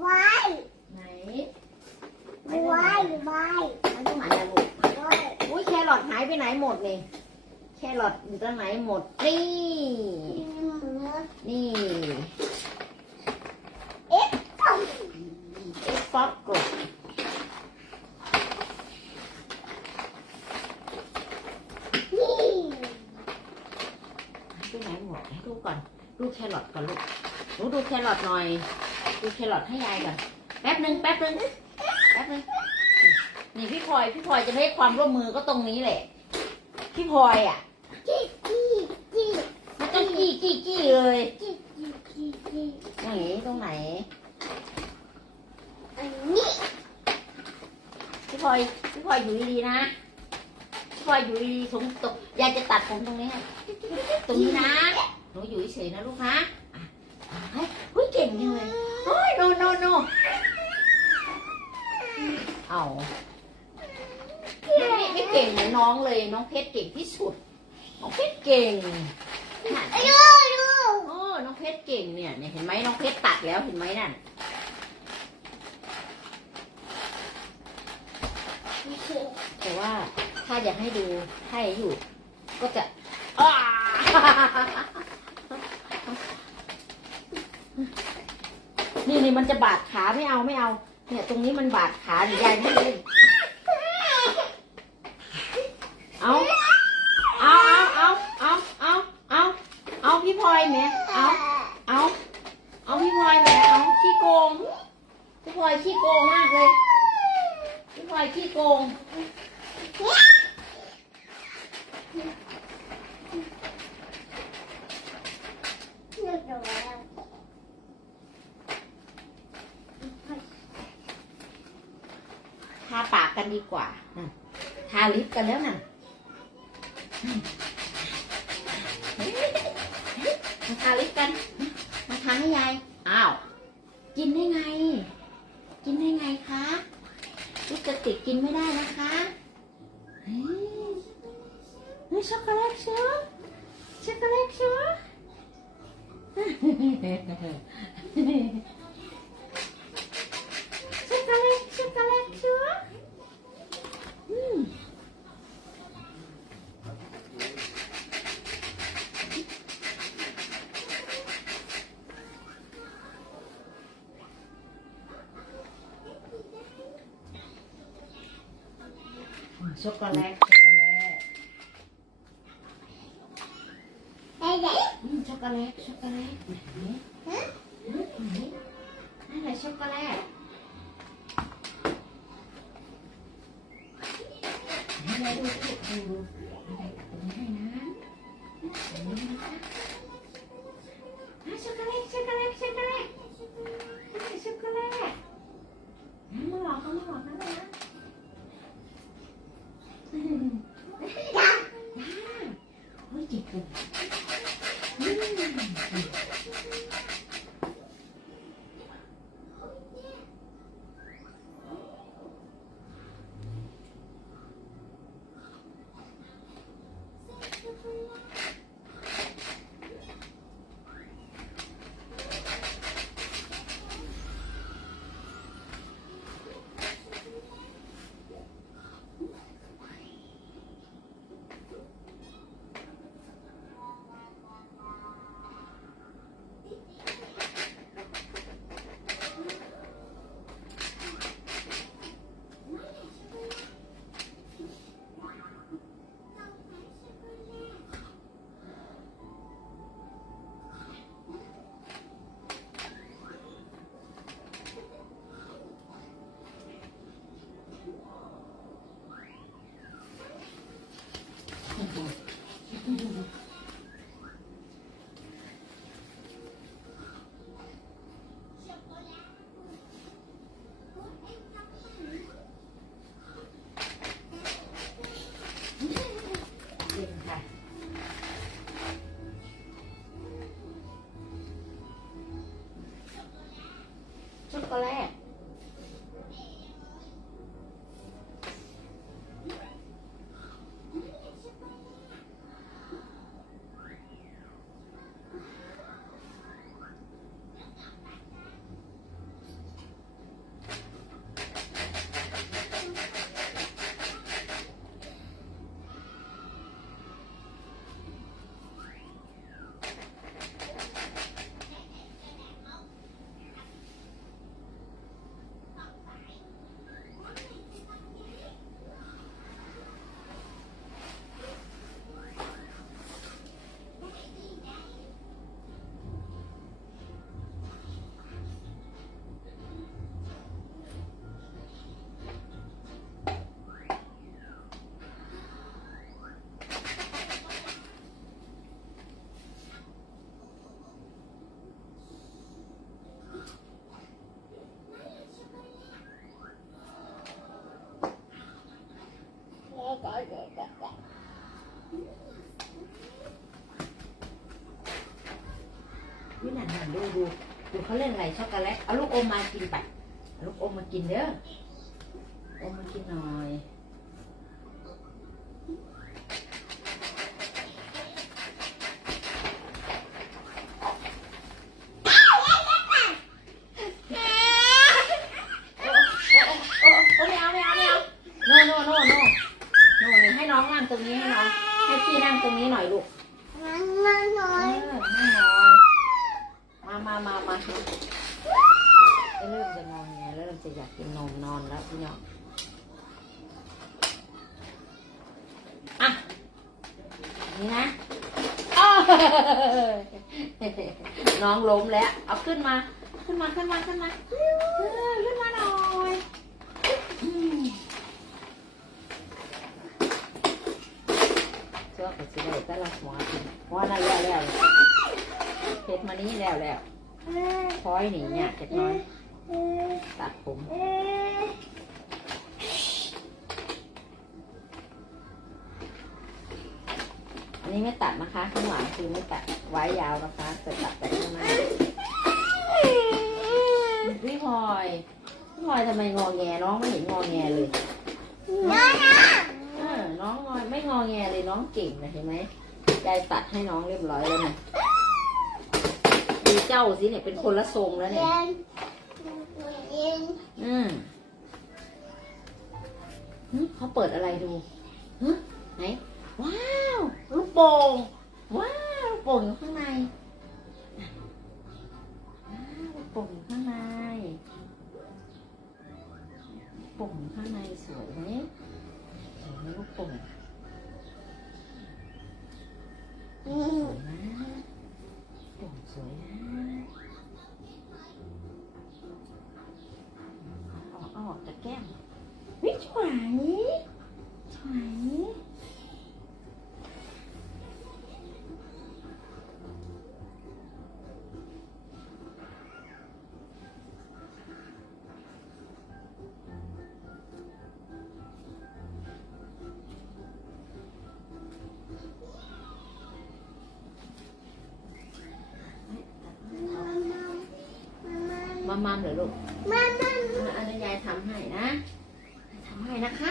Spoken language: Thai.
ไว้ไหนไว้ไว้ไม่ต้องหาอย่าลูกไว้อุ้ยแครอทหายไปไหนหมดนี่แครอทอยู่ตรงไหนหมดนี่นี่เอ๊ะต้องเอ็กฟอกกดนี่หายไปไหนหมดให้ดูก่อน ดูแครอทก่อนลูกหนูดูแครอทหน่อย ดูแครอทให้ยายก่อนแป๊บหนึ่งแป๊บหนึ่งแป๊บหนึ่งนี่พี่พลอยพี่พลอยจะไม่ให้ความร่วมมือก็ตรงนี้แหละ พี่พลอยอะจี้จี้จี้มันต้องกี้กี้กี้เลยจี้จี้จี้จี้ไหนตรงไหนอันนี้พี่พลอยพี่พลอยอยู่ดีๆนะพี่พลอยอยู่ดีๆสมตกยายจะตัดผมตรงนี้ให้ตรงนี้นะหนูอยู่เฉยๆนะลูกนะอะอะเฮ้ยเฮ้ยเก่งจังเลย โอ้ยโนโนโนเอาไม่ไม่เก่งเหมือนน้องเลยน้องเพชรเก่งที่สุด น้องเพชรเก่งน่ะดูดูโอ้น้องเพชรเก่งเนี่ยเนี่ยเห็นไหมน้องเพชรตัดแล้วเห็นไหมนั่นแต่ว่าถ้าอยากให้ดูให้อยู่ ก็จะอ้า นี่นี่มันจะบาดขาไม่เอาไม่เอา เนี่ยตรงนี้มันบาดขาหรือยายไม่เล่นเอาเอาเอาเอาเอาเอาเอาเอาพี่พลอยแหม่เอาเอาเอาพี่พลอยแหม่เอาขี้โกงพี่พลอยขี้โกงมากเลยพี่พลอยขี้โกง ดูดูแล้ว ทาปากกันดีกว่าน่ะทาลิปกันแล้วน่ะมาทาลิปกัน มาทาให้ยาย อ้าว กินได้ไง กินได้ไงคะลิปสติกกินไม่ได้นะคะเฮ้ยเฮ้ยช็อกโกแลตเชียวช็อกโกแลตเชียว ช็อกโกแลต ช็อกโกแลตไอ้เด็กอืมช็อกโกแลต ช็อกโกแลตไหนฮะไหนนั่นแหละช็อกโกแลตไหนยายดูสิดูดูอะไรตัดตรงนี้ให้นะ ช็อกโกแลต ดูเขาเล่นอะไรช็อกโกแลตเอาลูกอมมากินไปเอาลูกอมมากินเด้ออมมากินหน่อยโอ้โอ้โอ้ไม่เอาไม่เอาไม่เอาโน่โน่โน่โน่โน่นี่ให้น้องนั่งตรงนี้ให้น้องให้พี่นั่งตรงนี้หน่อยลูก มันมันน้ เอ อย อนั่งหน่อยมามามามาเริ่มจะนอนไงเริ่ม จะอยากกินนมนอนแล้วพี่น้องอะนี่นะน้องล้มแล้ว เอาขึ้นมา ขึ้นมาขึ้นมาขึ้นมาเออขึ้นมาหน่อยอืมเชื่อกับสิได้แต่ละหัวกินหัวนั่นแล้วแล้วเฮ็ดมานี้แล้วแล้วเออยหนีเนี่ยเจ็ดน้อย ตัดผมเอออันนี้ไม่ตัดนะคะ ข้างหลังคือไม่ตัดไว้ยาวนะคะแต่ตัดไปข้างหน้าพี่พลอยพี่พลอยทำไมงอแงน้องไม่เห็นงอแงเลยน้อยนะเออน้องงอไม่งอแงเลยน้องเก่งนะเห็นไหมยายตัดให้น้องเรียบร้อยแล้วนะดูเจ้าสิเนี่ยเป็นคนละทรงแล้วเรีเนี่ยยนเรียน อืมเขาเปิดอะไรดูฮะไหน ว้าว ลูกโป่ง ว้าว ลูกโป่งอยู่ข้างใน ว้าว ลูกโป่งอยู่ข้างในโป่งข้างในสวยไหมสวยไหมลูกโป่ง một cả kem. Biết thoải. Thoải. Mama, mama, mama, mama, mama, mama ห้นะทำให้นะทำให้นะคะ